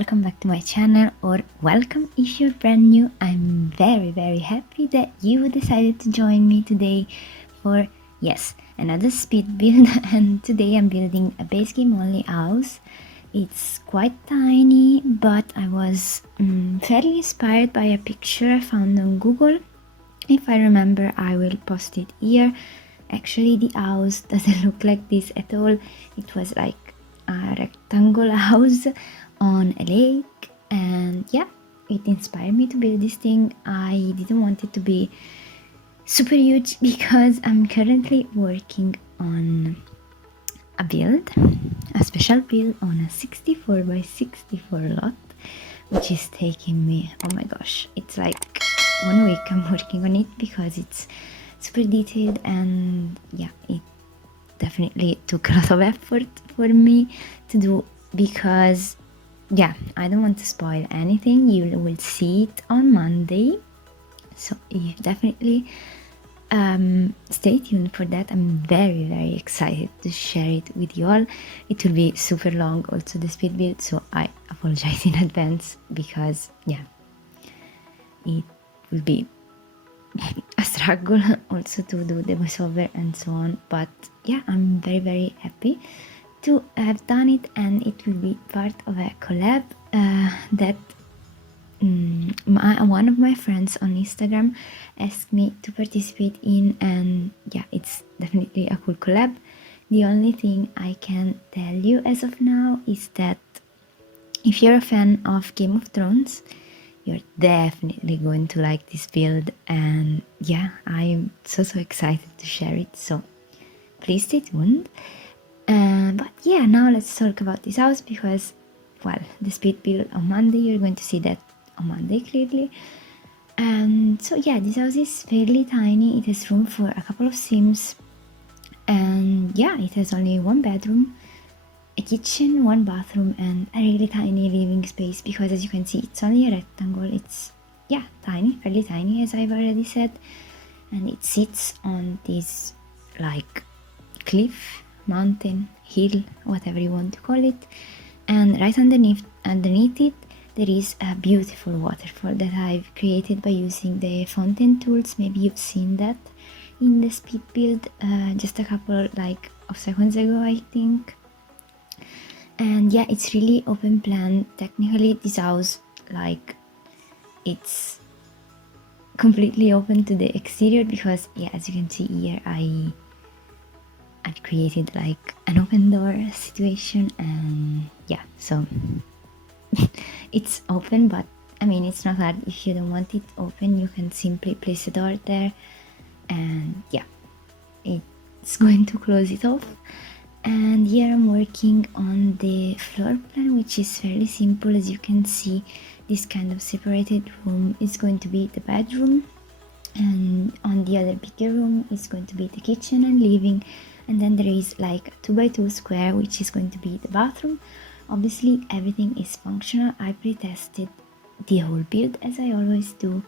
welcome back to my channel, or welcome if you're brand new. I'm very happy that you decided to join me today for, yes, another speed build. And today I'm building a base game only house. It's quite tiny, but I was fairly inspired by a picture I found on Google. If I remember, I will post it here. Actually, the house doesn't look like this at all. It was like a rectangle house on a lake, and yeah, it inspired me to build this thing. I didn't want it to be super huge because I'm currently working on a build, a special build on a 64 by 64 lot, which is taking me, oh my gosh, it's like 1 week I'm working on it because it's super detailed, and yeah, it definitely took a lot of effort for me to do because yeah, I don't want to spoil anything. You will see it on Monday, so you definitely stay tuned for that. I'm very excited to share it with you all. It will be super long also, the speed build, so I apologize in advance because yeah, it will be a struggle also to do the voiceover and so on, but yeah, I'm very happy to have done it, and it will be part of a collab that one of my friends on Instagram asked me to participate in, and yeah, it's definitely a cool collab. The only thing I can tell you as of now is that if you're a fan of Game of Thrones, you're definitely going to like this build, and yeah, I'm so excited to share it, so please stay tuned. But yeah, now let's talk about this house because, well, the speed build on Monday, you're going to see that on Monday clearly. And so yeah, this house is fairly tiny. It has room for a couple of sims, and yeah, it has only 1 bedroom, a kitchen, 1 bathroom, and a really tiny living space because, as you can see, it's only a rectangle. It's, yeah, tiny, fairly tiny, as I've already said, and it sits on this like cliff, mountain, hill, whatever you want to call it, and right underneath it there is a beautiful waterfall that I've created by using the fountain tools. Maybe you've seen that in the speed build just a couple of seconds ago, I think. And yeah, it's really open plan. Technically this house, like, it's completely open to the exterior because yeah, as you can see here, I've created like an open door situation, and yeah, so it's open, but I mean, it's not hard. If you don't want it open, you can simply place a door there, and yeah, it's going to close it off. And here I'm working on the floor plan, which is fairly simple. As you can see, this kind of separated room is going to be the bedroom, and on the other bigger room is going to be the kitchen and living, and then there is like a 2x2 square, which is going to be the bathroom. Obviously everything is functional. I pre-tested the whole build as I always do,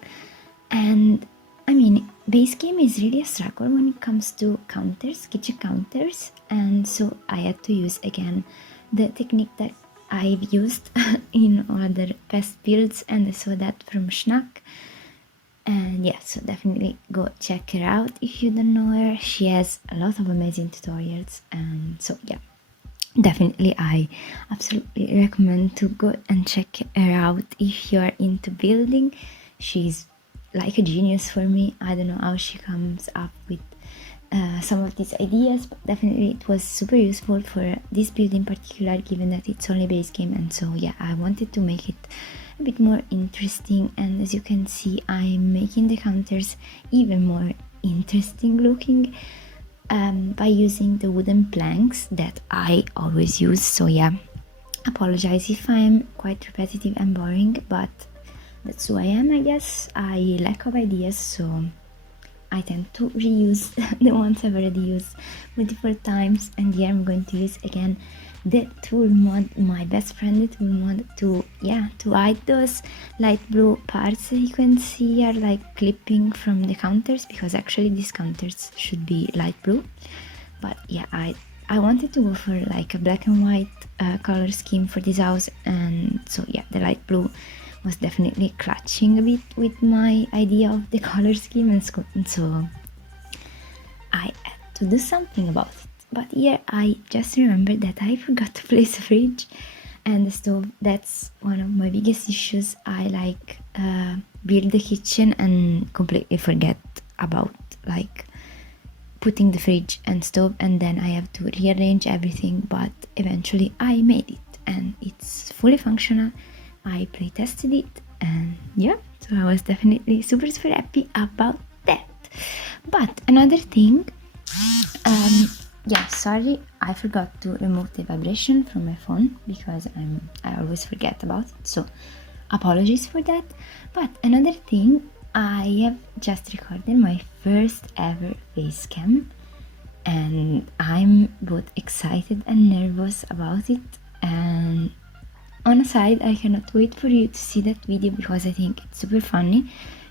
and I mean, base game is really a struggle when it comes to counters, kitchen counters, and so I had to use again the technique that I've used in other past builds, and I saw that from Schnack. And yeah, so definitely go check her out if you don't know her. She has a lot of amazing tutorials, and so yeah, definitely I absolutely recommend to go and check her out if you're into building. She's like a genius for me. I don't know how she comes up with some of these ideas, but definitely it was super useful for this build in particular, given that it's only base game, and so yeah, I wanted to make it a bit more interesting. And as you can see, I'm making the counters even more interesting looking by using the wooden planks that I always use. So yeah, apologize if I'm quite repetitive and boring, but that's who I am, I guess. I lack of ideas, so I tend to reuse the ones I've already used multiple times. And here I'm going to use again the tool mod, my best friend, the tool mod, to hide those light blue parts that you can see are like clipping from the counters, because actually these counters should be light blue, but yeah, I I wanted to go for like a black and white color scheme for this house, and so yeah, the light blue was definitely clashing a bit with my idea of the color scheme, and so I had to do something about it. But here I just remembered that I forgot to place a fridge and the stove. That's one of my biggest issues. I like build the kitchen and completely forget about like putting the fridge and stove, and then I have to rearrange everything, but eventually I made it and it's fully functional. I play tested it, and yeah, so I was definitely super happy about that. But another thing, yeah, sorry, I forgot to remove the vibration from my phone because I always forget about it, so apologies for that. But another thing, I have just recorded my first ever face cam, and I'm both excited and nervous about it. And on a side, I cannot wait for you to see that video because I think it's super funny.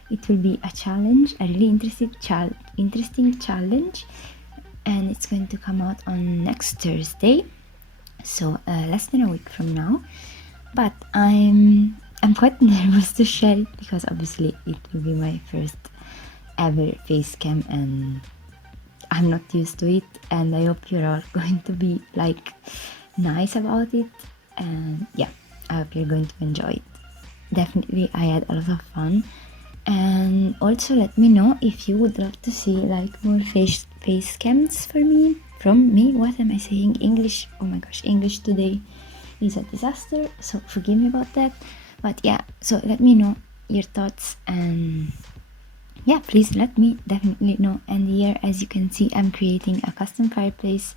It will be a challenge, a really interesting challenge, and it's going to come out on next Thursday, so less than a week from now. But I'm quite nervous to share it because obviously it will be my first ever face cam and I'm not used to it, and I hope you're all going to be like nice about it, and yeah, I hope you're going to enjoy it. Definitely I had a lot of fun, and also let me know if you would love to see like more face cams from me. What am I saying? English, oh my gosh, English today is a disaster, so forgive me about that. But yeah, so let me know your thoughts, and yeah, please let me definitely know. And here, as you can see, I'm creating a custom fireplace.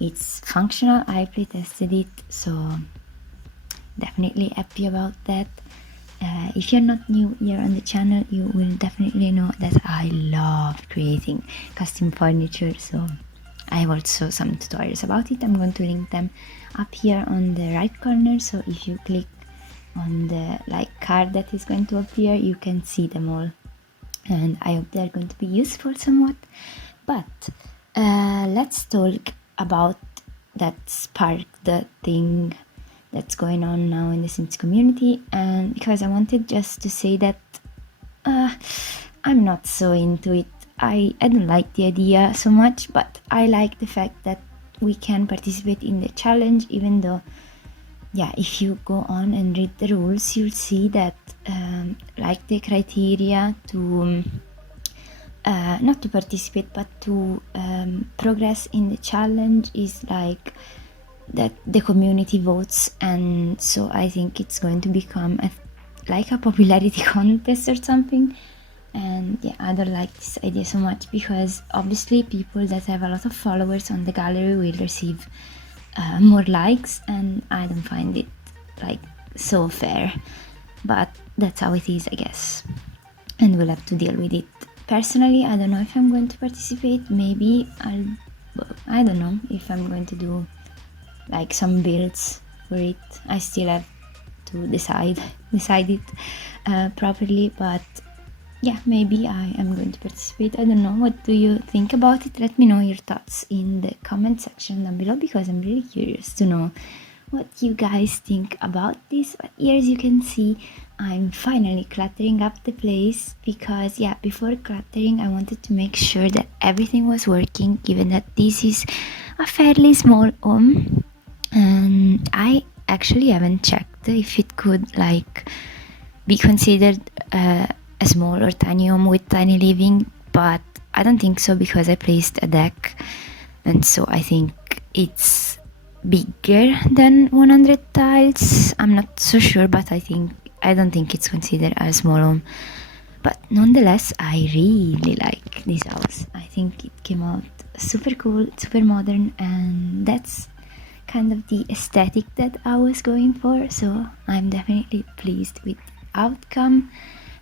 It's functional, I pre-tested it, so definitely happy about that. If you're not new here on the channel, you will definitely know that I love creating custom furniture, so I have also some tutorials about it. I'm going to link them up here on the right corner, so if you click on the like card that is going to appear, you can see them all, and I hope they're going to be useful somewhat. But let's talk about that spark, the thing that's going on now in the Sims community, and because I wanted just to say that I'm not so into it. I don't like the idea so much, but I like the fact that we can participate in the challenge, even though, yeah, if you go on and read the rules, you'll see that like the criteria to not to participate but to progress in the challenge is like that the community votes, and so I think it's going to become like a popularity contest or something. And yeah, I don't like this idea so much because obviously people that have a lot of followers on the gallery will receive more likes, and I don't find it like so fair, but that's how it is, I guess, and we'll have to deal with it. Personally, I don't know if I'm going to participate. Maybe I don't know if I'm going to do like some builds for it. I still have to decide it properly, but yeah, maybe I am going to participate. I don't know. What do you think about it? Let me know your thoughts in the comment section down below because I'm really curious to know what you guys think about this. But here, as you can see, I'm finally cluttering up the place because yeah, before cluttering I wanted to make sure that everything was working, given that this is a fairly small home, and I actually haven't checked if it could like be considered a small or tiny home with tiny living, but I don't think so because I placed a deck, and so I think it's bigger than 100 tiles. I'm not so sure, but I don't think it's considered a small home. But nonetheless, I really like this house. I think it came out super cool, super modern, and that's kind of the aesthetic that I was going for, so I'm definitely pleased with the outcome,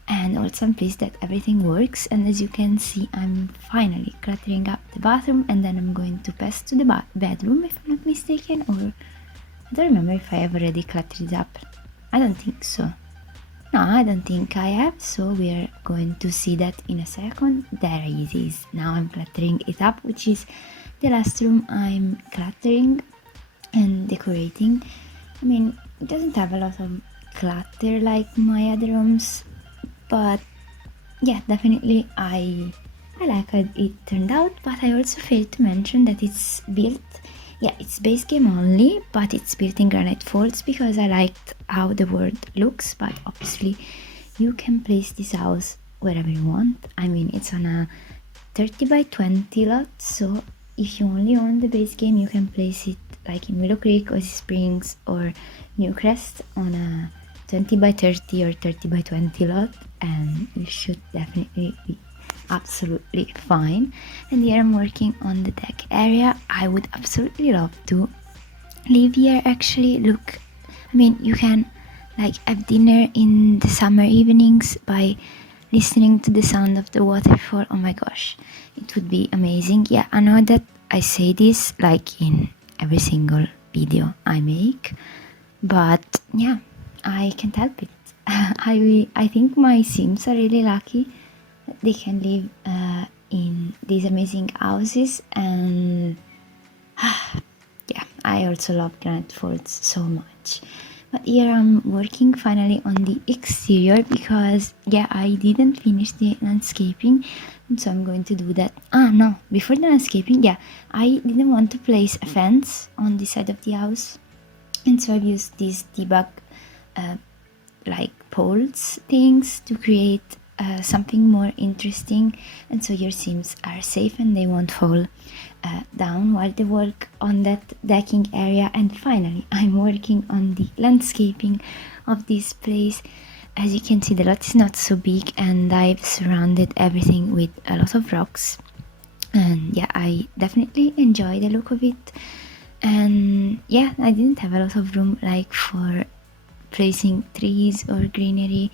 and also I'm pleased that everything works. And as you can see, I'm finally cluttering up the bathroom, and then I'm going to pass to the bedroom if I'm not mistaken, or I don't remember if I have already cluttered it up. I don't think so. No, I don't think I have, so we're going to see that in a second. There it is. Now I'm cluttering it up, which is The last room I'm cluttering and decorating. I mean, it doesn't have a lot of clutter like my other rooms, but yeah, definitely I like how it turned out. But I also failed to mention that it's built, yeah, it's base game only, but it's built in Granite Falls because I liked how the world looks. But obviously you can place this house wherever you want. I mean, it's on a 30 by 20 lot, so if you only own the base game, you can place it like in Willow Creek, Oasis Springs or Newcrest on a 20 by 30 or 30 by 20 lot, and you should definitely be absolutely fine. And here I'm working on the deck area. I would absolutely love to live here. Actually, look, I mean, you can like have dinner in the summer evenings by listening to the sound of the waterfall. Oh my gosh, it would be amazing. Yeah, I know that I say this like in every single video I make, but yeah, I can't help it. I think my Sims are really lucky that they can live in these amazing houses, and yeah, I also love Granite Falls so much. But here I'm working finally on the exterior because yeah, I didn't finish the landscaping, and so I'm going to do that. No, before the landscaping, yeah, I didn't want to place a fence on the side of the house, and so I've used these debug like poles things to create something more interesting, and so your Sims are safe and they won't fall down while they work on that decking area. And finally I'm working on the landscaping of this place. As you can see, the lot is not so big and I've surrounded everything with a lot of rocks, and yeah, I definitely enjoy the look of it. And yeah, I didn't have a lot of room like for placing trees or greenery,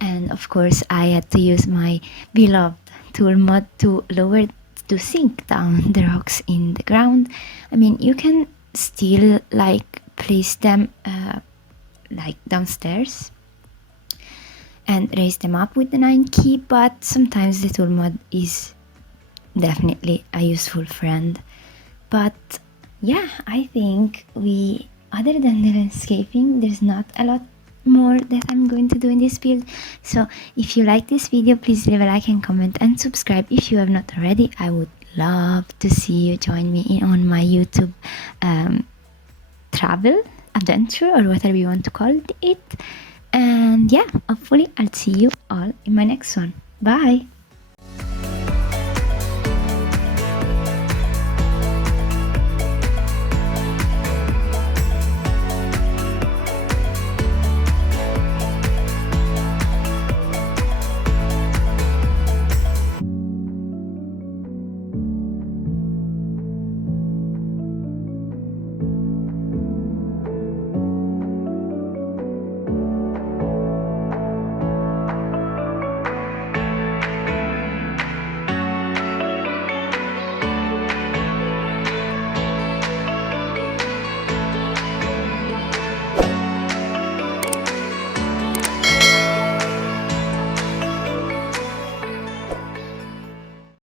and of course I had to use my beloved tool mod to sink down the rocks in the ground. I mean, you can still like place them like downstairs and raise them up with the 9 key, but sometimes the tool mod is definitely a useful friend. But yeah, I think other than the landscaping, there's not a lot more that I'm going to do in this build. So if you like this video, please leave a like and comment and subscribe if you have not already. I would love to see you join me on my YouTube travel adventure, or whatever you want to call it. And yeah, hopefully I'll see you all in my next one. Bye!